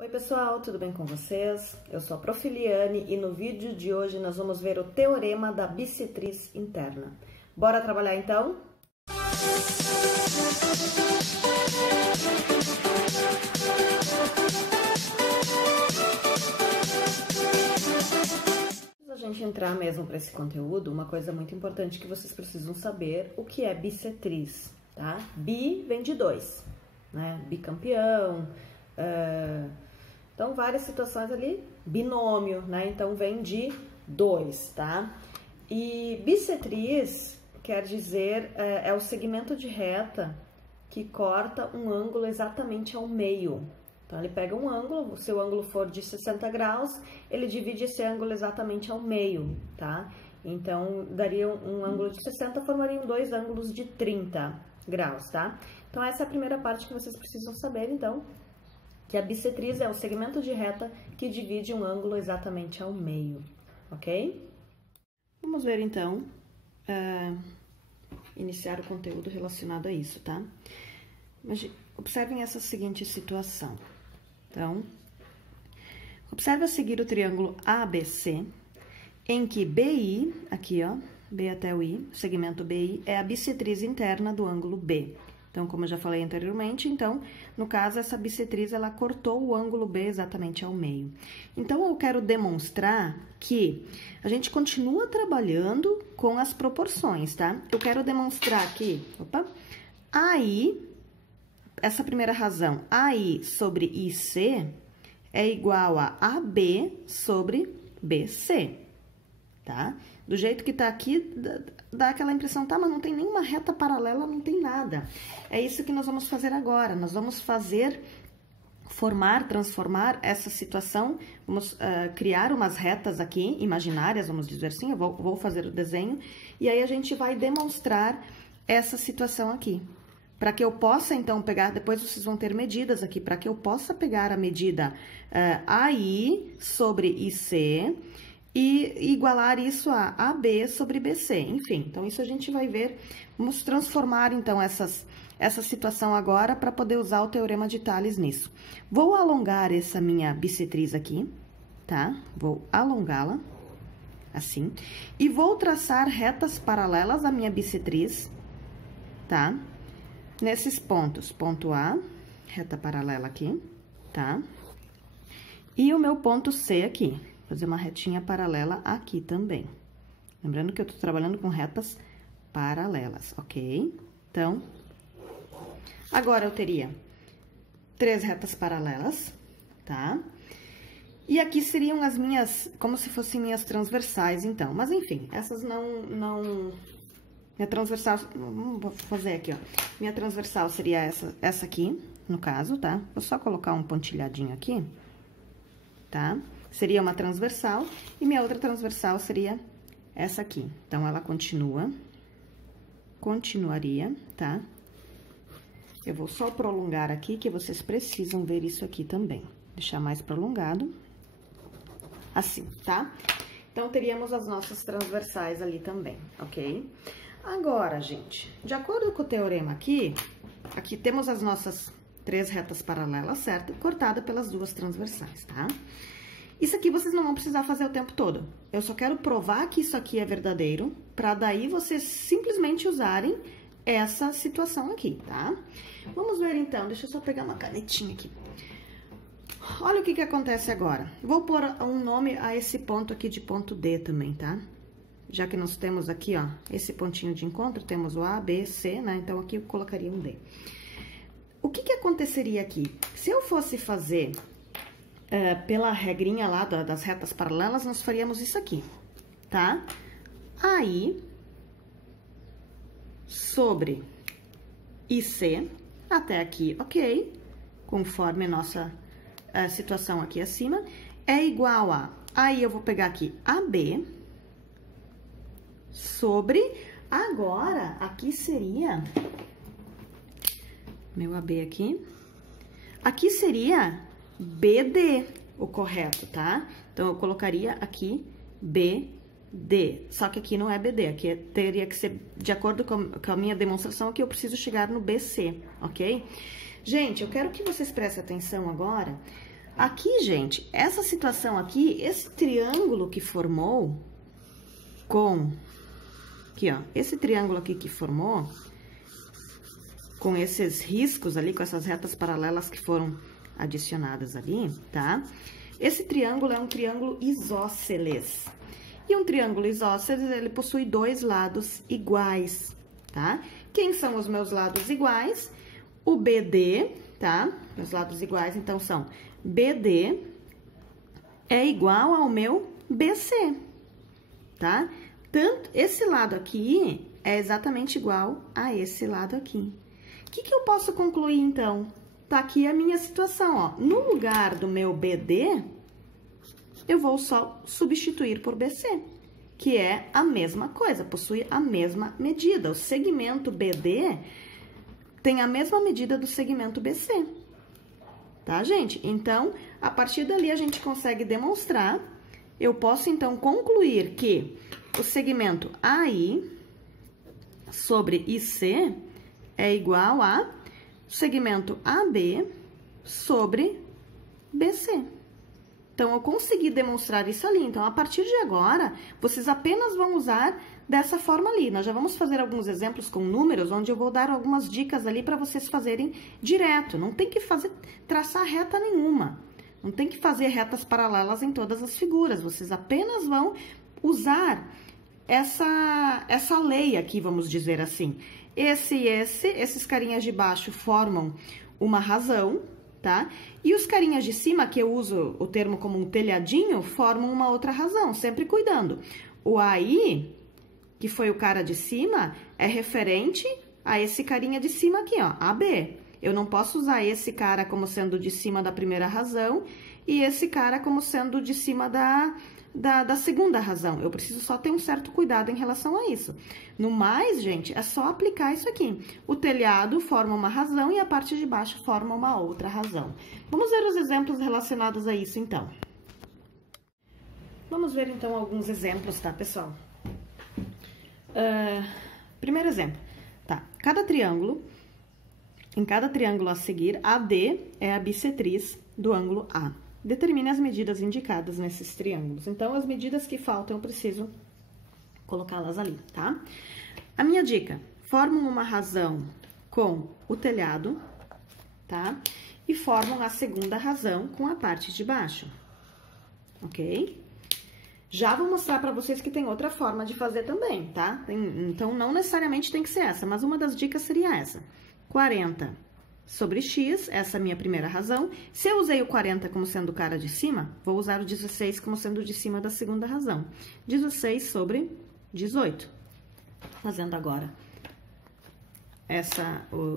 Oi pessoal, tudo bem com vocês? Eu sou a Prof. Liane e no vídeo de hoje nós vamos ver o teorema da bissetriz interna. Bora trabalhar então? Antes da gente entrar mesmo para esse conteúdo, uma coisa muito importante que vocês precisam saber, o que é bissetriz, tá? Bi vem de dois, né? Bicampeão, então, várias situações ali, binômio, né? Então, vem de dois, tá? E bissetriz quer dizer, é o segmento de reta que corta um ângulo exatamente ao meio. Então, ele pega um ângulo, se o ângulo for de 60 graus, ele divide esse ângulo exatamente ao meio, tá? Então, daria um ângulo de 60, formariam dois ângulos de 30 graus, tá? Então, essa é a primeira parte que vocês precisam saber, então, que a bissetriz é o segmento de reta que divide um ângulo exatamente ao meio, ok? Vamos ver, então, iniciar o conteúdo relacionado a isso, tá? Observem essa seguinte situação. Então, observe a seguir o triângulo ABC, em que BI, aqui ó, B até o I, segmento BI, é a bissetriz interna do ângulo B. Então, como eu já falei anteriormente, então, no caso, essa bissetriz, ela cortou o ângulo B exatamente ao meio. Então, eu quero demonstrar que a gente continua trabalhando com as proporções, tá? Eu quero demonstrar que, AI, essa primeira razão, AI sobre IC é igual a AB sobre BC, tá? Do jeito que tá aqui, dá aquela impressão, tá, mas não tem nenhuma reta paralela, não tem nada. É isso que nós vamos fazer agora. Nós vamos transformar essa situação, vamos criar umas retas aqui, imaginárias, vamos dizer assim, eu vou fazer o desenho, e aí a gente vai demonstrar essa situação aqui. Para que eu possa, então, pegar, depois vocês vão ter medidas aqui, para que eu possa pegar a medida AI sobre IC, e igualar isso a AB sobre BC, enfim. Então, isso a gente vai ver. Vamos transformar, então, essa situação agora para poder usar o teorema de Tales nisso. Vou alongar essa minha bissetriz aqui, tá? Vou alongá-la, assim. E vou traçar retas paralelas à minha bissetriz, tá? Nesses pontos. Ponto A, reta paralela aqui, tá? E o meu ponto C aqui. Fazer uma retinha paralela aqui também. Lembrando que eu tô trabalhando com retas paralelas, ok? Então, agora eu teria 3 retas paralelas, tá? E aqui seriam as minhas, como se fossem minhas transversais, então. Mas, enfim, essas não... Minha transversal, vou fazer aqui, ó. Minha transversal seria essa aqui, no caso, tá? Vou só colocar um pontilhadinho aqui, tá? Seria uma transversal, e minha outra transversal seria essa aqui. Então, ela continuaria, tá? Eu vou só prolongar aqui, que vocês precisam ver isso aqui também. Deixar mais prolongado, assim, tá? Então, teríamos as nossas transversais ali também, ok? Agora, gente, de acordo com o teorema aqui temos as nossas 3 retas paralelas, certo? Cortada pelas 2 transversais, tá? Isso aqui vocês não vão precisar fazer o tempo todo. Eu só quero provar que isso aqui é verdadeiro, para daí vocês simplesmente usarem essa situação aqui, tá? Vamos ver então, deixa eu só pegar uma canetinha aqui. Olha o que acontece agora. Vou pôr um nome a esse ponto aqui de ponto D também, tá? Já que nós temos aqui, ó, esse pontinho de encontro, temos o A, B, C, né? Então, aqui eu colocaria um D. O que aconteceria aqui? Se eu fosse fazer... pela regrinha lá das retas paralelas, nós faríamos isso aqui, tá? Aí, sobre IC, até aqui, ok, conforme a nossa situação aqui acima, é igual a, aí eu vou pegar aqui AB, sobre, agora, aqui seria, meu AB aqui seria... BD, o correto, tá? Então, eu colocaria aqui BD, só que aqui não é BD, aqui teria que ser, de acordo com a minha demonstração, aqui eu preciso chegar no BC, ok? Gente, eu quero que vocês prestem atenção agora Aqui, gente, essa situação aqui, esse triângulo que formou com... Aqui, ó, esse triângulo aqui que formou, com esses riscos ali, com essas retas paralelas que foram adicionadas ali, tá? Esse triângulo é um triângulo isósceles. E um triângulo isósceles, ele possui dois lados iguais, tá? Quem são os meus lados iguais? O BD, tá? Meus lados iguais, então, são BD é igual ao meu BC, tá? Tanto, esse lado aqui é exatamente igual a esse lado aqui. O que eu posso concluir, então? Tá aqui a minha situação, ó. No lugar do meu BD, eu vou só substituir por BC, que é a mesma coisa, possui a mesma medida. O segmento BD tem a mesma medida do segmento BC, tá, gente? Então, a partir dali a gente consegue demonstrar, eu posso, então, concluir que o segmento AI sobre IC é igual a segmento AB sobre BC. Então, eu consegui demonstrar isso ali. Então, a partir de agora, vocês apenas vão usar dessa forma ali. Nós já vamos fazer alguns exemplos com números, onde eu vou dar algumas dicas ali para vocês fazerem direto. Não tem que traçar reta nenhuma. Não tem que fazer retas paralelas em todas as figuras. Vocês apenas vão usar essa lei aqui, vamos dizer assim. Esses carinhas de baixo formam uma razão, tá? E os carinhas de cima, que eu uso o termo como um telhadinho, formam uma outra razão, sempre cuidando. O AI, que foi o cara de cima, é referente a esse carinha de cima aqui, ó, AB. Eu não posso usar esse cara como sendo de cima da primeira razão e esse cara como sendo de cima da segunda razão. Eu preciso só ter um certo cuidado em relação a isso. No mais, gente, é só aplicar isso aqui. O telhado forma uma razão e a parte de baixo forma uma outra razão. Vamos ver os exemplos relacionados a isso, então. Vamos ver, então, alguns exemplos, tá, pessoal? Primeiro exemplo, tá? Em cada triângulo a seguir, AD é a bissetriz do ângulo A. Determine as medidas indicadas nesses triângulos. Então, as medidas que faltam, eu preciso colocá-las ali, tá? A minha dica, formam uma razão com o telhado, tá? E formam a segunda razão com a parte de baixo, ok? Já vou mostrar para vocês que tem outra forma de fazer também, tá? Então, não necessariamente tem que ser essa, mas uma das dicas seria essa. 40 sobre x, essa é a minha primeira razão. Se eu usei o 40 como sendo o cara de cima, vou usar o 16 como sendo de cima da segunda razão. 16 sobre 18. Fazendo agora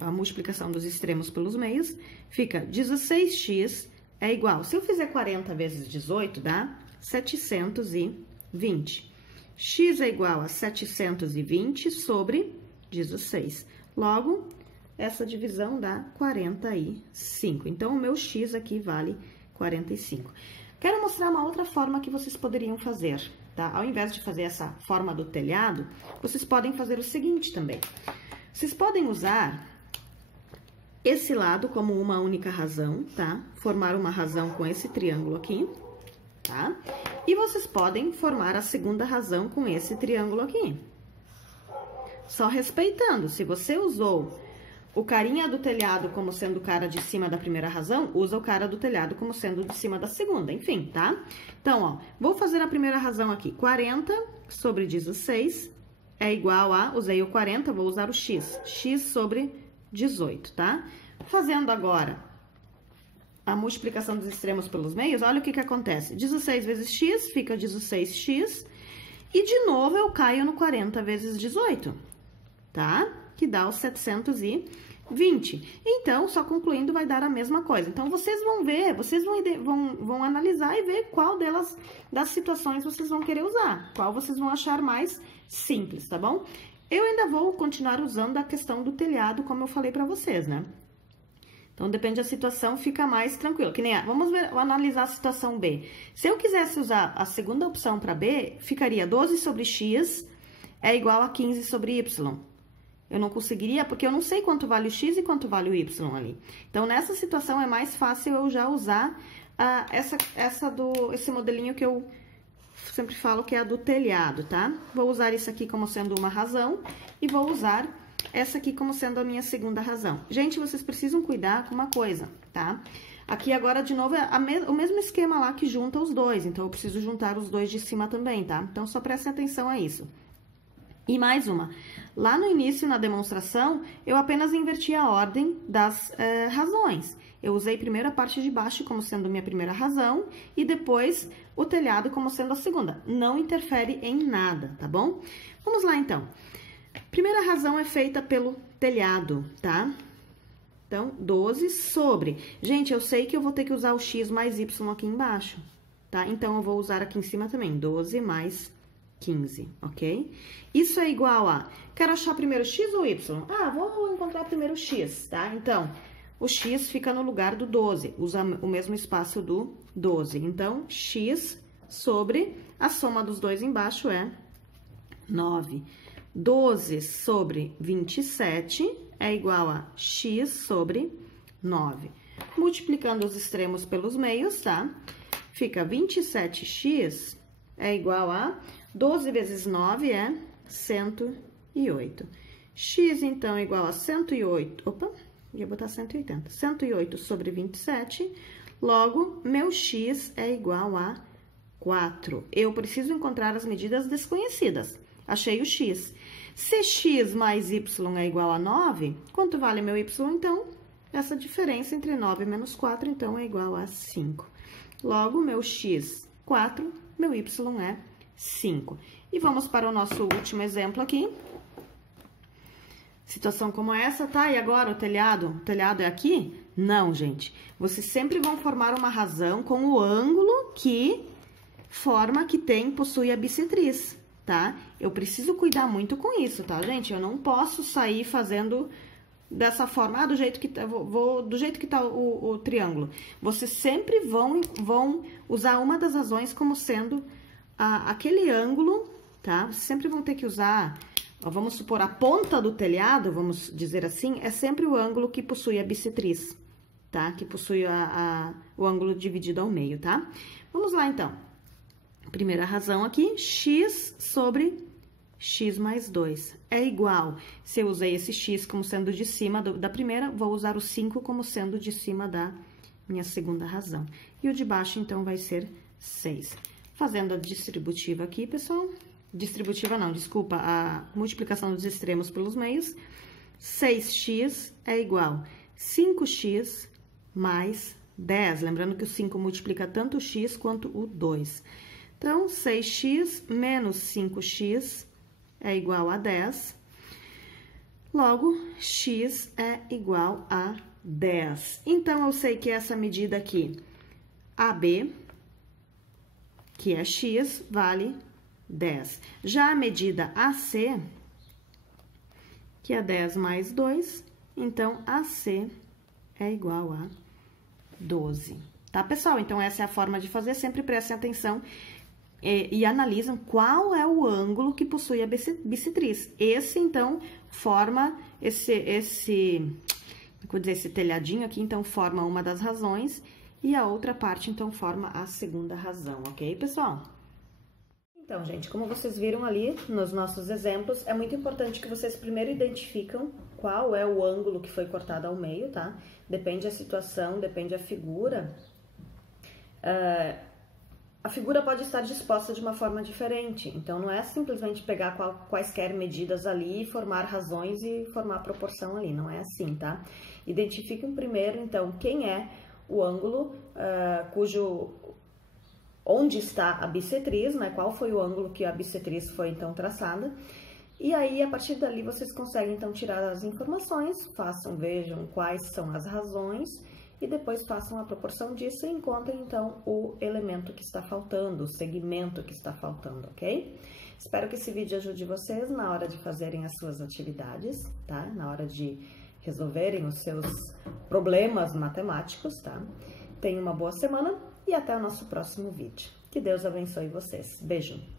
a multiplicação dos extremos pelos meios, fica 16x é igual, se eu fizer 40 vezes 18, dá 720. X é igual a 720 sobre 16. Logo, essa divisão dá 45. Então, o meu x aqui vale 45. Quero mostrar uma outra forma que vocês poderiam fazer, tá? Ao invés de fazer essa forma do telhado, vocês podem fazer o seguinte também. Vocês podem usar esse lado como uma única razão, tá? Formar uma razão com esse triângulo aqui, tá? E vocês podem formar a segunda razão com esse triângulo aqui. Só respeitando, se você usou o carinha do telhado como sendo o cara de cima da primeira razão, usa o cara do telhado como sendo de cima da segunda, enfim, tá? Então, ó, vou fazer a primeira razão aqui. 40 sobre 16 é igual a, usei o 40, vou usar o x. X sobre 18, tá? Fazendo agora a multiplicação dos extremos pelos meios, olha o que acontece. 16 vezes x fica 16x. E, de novo, eu caio no 40 vezes 18, tá? Que dá os 720. Então, só concluindo, vai dar a mesma coisa. Então, vocês vão ver, vocês vão analisar e ver qual das situações vocês vão querer usar. Qual vocês vão achar mais simples, tá bom? Eu ainda vou continuar usando a questão do telhado, como eu falei pra vocês, né? Então, depende da situação, fica mais tranquilo. Que nem vamos analisar a situação B. Se eu quisesse usar a segunda opção para B, ficaria 12 sobre x é igual a 15 sobre y. Eu não conseguiria, porque eu não sei quanto vale o x e quanto vale o y ali. Então, nessa situação, é mais fácil eu já usar esse modelinho que eu sempre falo que é a do telhado, tá? Vou usar isso aqui como sendo uma razão e vou usar essa aqui como sendo a minha segunda razão. Gente, vocês precisam cuidar com uma coisa, tá? Aqui agora, de novo, é o mesmo esquema lá que junta os dois, então eu preciso juntar os dois de cima também, tá? Então, só prestem atenção a isso. E mais uma, lá no início, na demonstração, eu apenas inverti a ordem das razões. Eu usei primeiro a parte de baixo como sendo minha primeira razão e depois o telhado como sendo a segunda. Não interfere em nada, tá bom? Vamos lá, então. Primeira razão é feita pelo telhado, tá? Então, 12 sobre... Gente, eu sei que eu vou ter que usar o x mais y aqui embaixo, tá? Então, eu vou usar aqui em cima também, 12 mais 15, ok? Isso é igual a... Quero achar primeiro x ou y? Ah, vou encontrar primeiro x, tá? Então, o x fica no lugar do 12, usa o mesmo espaço do 12. Então, x sobre... A soma dos dois embaixo é 9. 12 sobre 27 é igual a x sobre 9. Multiplicando os extremos pelos meios, tá? Fica 27x é igual a 12 vezes 9 é 108. X, então, é igual a 108. Opa, ia botar 180. 108 sobre 27. Logo, meu x é igual a 4. Eu preciso encontrar as medidas desconhecidas. Achei o x. Se x mais y é igual a 9, quanto vale meu y, então? Essa diferença entre 9 menos 4, então, é igual a 5. Logo, meu x, 4, meu y é 5. E vamos para o nosso último exemplo aqui. Situação como essa, tá? E agora o telhado? O telhado é aqui? Não, gente. Vocês sempre vão formar uma razão com o ângulo que possui a bissetriz, tá? Eu preciso cuidar muito com isso, tá, gente? Eu não posso sair fazendo dessa forma, do jeito que tá o triângulo. Vocês sempre vão usar uma das razões como sendo aquele ângulo, tá? Vocês sempre vão ter que usar, vamos supor, a ponta do telhado, vamos dizer assim, é sempre o ângulo que possui a bissetriz, tá? Que possui o ângulo dividido ao meio, tá? Vamos lá, então. Primeira razão aqui, x sobre x mais 2 é igual. Se eu usei esse x como sendo de cima da primeira, vou usar o 5 como sendo de cima da minha segunda razão. E o de baixo, então, vai ser 6. Fazendo a distributiva aqui, pessoal. Distributiva não, desculpa, a multiplicação dos extremos pelos meios. 6x é igual a 5x mais 10. Lembrando que o 5 multiplica tanto o x quanto o 2. Então, 6x menos 5x é igual a 10. Logo, x é igual a 10. Então, eu sei que essa medida aqui, AB, que é x, vale 10. Já a medida AC, que é 10 mais 2, então, AC é igual a 12. Tá, pessoal? Então, essa é a forma de fazer. Sempre prestem atenção e analisam qual é o ângulo que possui a bissetriz. Esse, então, forma esse telhadinho aqui, então, forma uma das razões, e a outra parte, então, forma a segunda razão, ok, pessoal? Então, gente, como vocês viram ali nos nossos exemplos, é muito importante que vocês primeiro identificam qual é o ângulo que foi cortado ao meio, tá? Depende da situação, depende da figura. A figura pode estar disposta de uma forma diferente, então não é simplesmente pegar quaisquer medidas ali e formar razões e formar proporção ali, não é assim, tá? Identifiquem primeiro, então, quem é o ângulo onde está a bissetriz, né? Qual foi o ângulo que a bissetriz foi, então, traçada. E aí, a partir dali, vocês conseguem, então, tirar as informações, vejam quais são as razões, e depois façam a proporção disso e encontrem, então, o elemento que está faltando, o segmento que está faltando, ok? Espero que esse vídeo ajude vocês na hora de fazerem as suas atividades, tá? Na hora de resolverem os seus problemas matemáticos, tá? Tenham uma boa semana e até o nosso próximo vídeo. Que Deus abençoe vocês. Beijo!